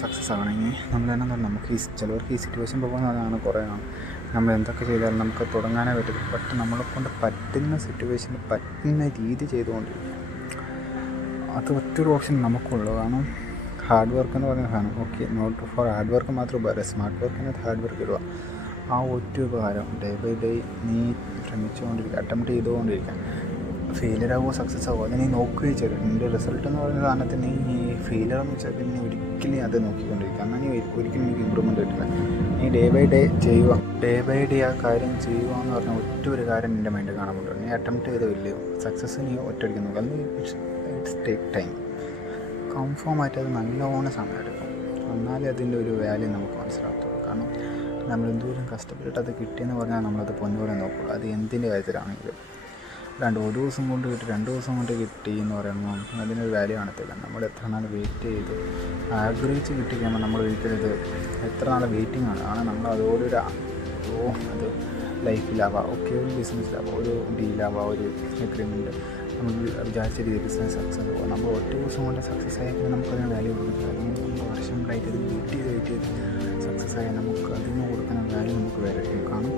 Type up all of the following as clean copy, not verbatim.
Success ആകണമെങ്കിൽ നമ്മൾ തന്നെ പറഞ്ഞാൽ നമുക്ക് ചിലവർക്ക് ഈ സിറ്റുവേഷൻ പോകുന്നതാണ് കുറേ നമ്മൾ എന്തൊക്കെ ചെയ്താലും നമുക്ക് തുടങ്ങാനേ പറ്റില്ല. ബട്ട് നമ്മളെക്കൊണ്ട് പറ്റുന്ന സിറ്റുവേഷനിൽ പറ്റുന്ന രീതി ചെയ്തുകൊണ്ടിരിക്കുക. അത് ഒറ്റൊരു ഓപ്ഷൻ നമുക്കുള്ളൂ. കാരണം ഹാർഡ് വർക്ക് എന്ന് പറയുന്ന സാധനം okay, not for hard work മാത്രം ഉപകാരം, സ്മാർട്ട് വർക്കിനകത്ത് ഹാർഡ് വർക്ക് ഇടുക. ആ ഒറ്റ ഉപകാരം ഡേ ബൈ ഡേ നീ ശ്രമിച്ചുകൊണ്ടിരിക്കുക, അറ്റംപ്റ്റ് ചെയ്തുകൊണ്ടിരിക്കുക. ഫെയിലിയർ ആവുമോ സക്സസ് ആവുമോ അത് നീ നോക്കുകയും ചെയ്തു. നിൻ്റെ റിസൾട്ട് എന്ന് പറയുന്ന സാധനത്തിന് ഈ ഫെയിലിയർ എന്ന് വെച്ചാൽ പിന്നെ ഒരിക്കലും അത് നോക്കിക്കൊണ്ടിരിക്കുക. എന്നാൽ നീ ഒരിക്കലും എനിക്ക് ഇമ്പ്രൂവ്മെൻറ്റ് കിട്ടില്ല. നീ ഡേ ബൈ ഡേ ചെയ്യുക, ഡേ ബൈ ഡേ ആ കാര്യം ചെയ്യുക എന്ന് പറഞ്ഞാൽ ഒറ്റ ഒരു കാര്യം നിൻ്റെ മൈൻഡിൽ കാണാൻ പറ്റും. നീ അറ്റംപ്റ്റ് ചെയ്തോ ഇല്ലയോ സക്സസ് നീ ഒറ്റയടിക്ക് നോക്കുക. അത് ഇറ്റ്സ് ടേക്ക് ടൈം. കൺഫേം ആയിട്ട് അത് നല്ലോണം സമയമെടുക്കും. എന്നാലേ അതിൻ്റെ ഒരു വാല്യൂ നമുക്ക് മനസ്സിലാകത്തുള്ളൂ. കാരണം നമ്മൾ എന്തോരം കഷ്ടപ്പെട്ടിട്ട് അത് കിട്ടിയെന്ന് പറഞ്ഞാൽ നമ്മളത് പൊന്നുപോലെ നോക്കുള്ളൂ. അത് എന്തിൻ്റെ കാര്യത്തിലാണെങ്കിലും. അല്ലാണ്ട് ഒരു ദിവസം കൊണ്ട് കിട്ടി 2 ദിവസം കൊണ്ട് കിട്ടി എന്ന് പറയുമ്പോൾ അതിനൊരു വാല്യൂ കാണത്തില്ല. നമ്മൾ എത്ര നാൾ വെയിറ്റ് ചെയ്ത് ആഗ്രഹിച്ച് കിട്ടിക്കഴിയുമ്പോൾ നമ്മൾ ഒരിക്കലും ഇത് എത്ര നാൾ വെയിറ്റിംഗ് ആണ് നമ്മൾ അതോടൊരു അത് ലൈഫിലാവാം, ഓക്കെ ഒരു ബിസിനസ്സിലാവാം, ഒരു ഡീലാവാം, ഒരു എഗ്രിമെൻറ്റ് നമ്മൾ വിചാരിച്ച രീതിയിൽ ബിസിനസ് സക്സസ് ആവാം. നമ്മൾ ഒറ്റ ദിവസം കൊണ്ട് സക്സസ് ആയെങ്കിൽ നമുക്കതിന് വാല്യൂ കൊടുക്കുന്നില്ല. അല്ലെങ്കിൽ നമ്മൾ വർഷങ്ങളായിട്ട് അത് വെയിറ്റ് ചെയ്ത് സക്സസ് ആയാൽ നമുക്ക് അതിന് കൊടുക്കുന്ന വാല്യൂ നമുക്ക് വേറെ. കാരണം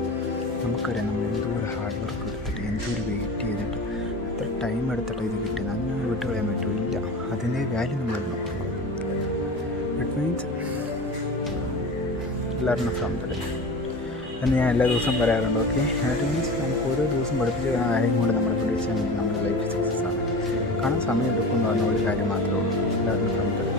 നമുക്കറിയാം നമ്മൾ എന്തോരം ഹാർഡ് വർക്ക് എടുത്തിട്ട് എന്തോരം വെയിറ്റ് ചെയ്തിട്ട് എത്ര ടൈം എടുത്തിട്ട് ഇത് കിട്ടിയത് അങ്ങനെ വിട്ട് കളയാൻ പറ്റില്ല. അതിൻ്റെ വാല്യൂ നമ്മൾ നോക്കണം. It means learn from the day എന്ന് ഞാൻ എല്ലാ ദിവസവും പറയാറുണ്ട്. ഓക്കെ, അത് മീൻസ് നമുക്ക് ഓരോ ദിവസം പഠിപ്പിച്ച് കാര്യം കൊണ്ട് നമ്മൾ പഠിച്ചാൽ നമ്മുടെ ലൈഫ് സക്സസ് ആണ്. കാരണം സമയം എടുക്കുമെന്ന് പറഞ്ഞ ഒരു കാര്യം മാത്രമേ ഉള്ളൂ. Learn from the day.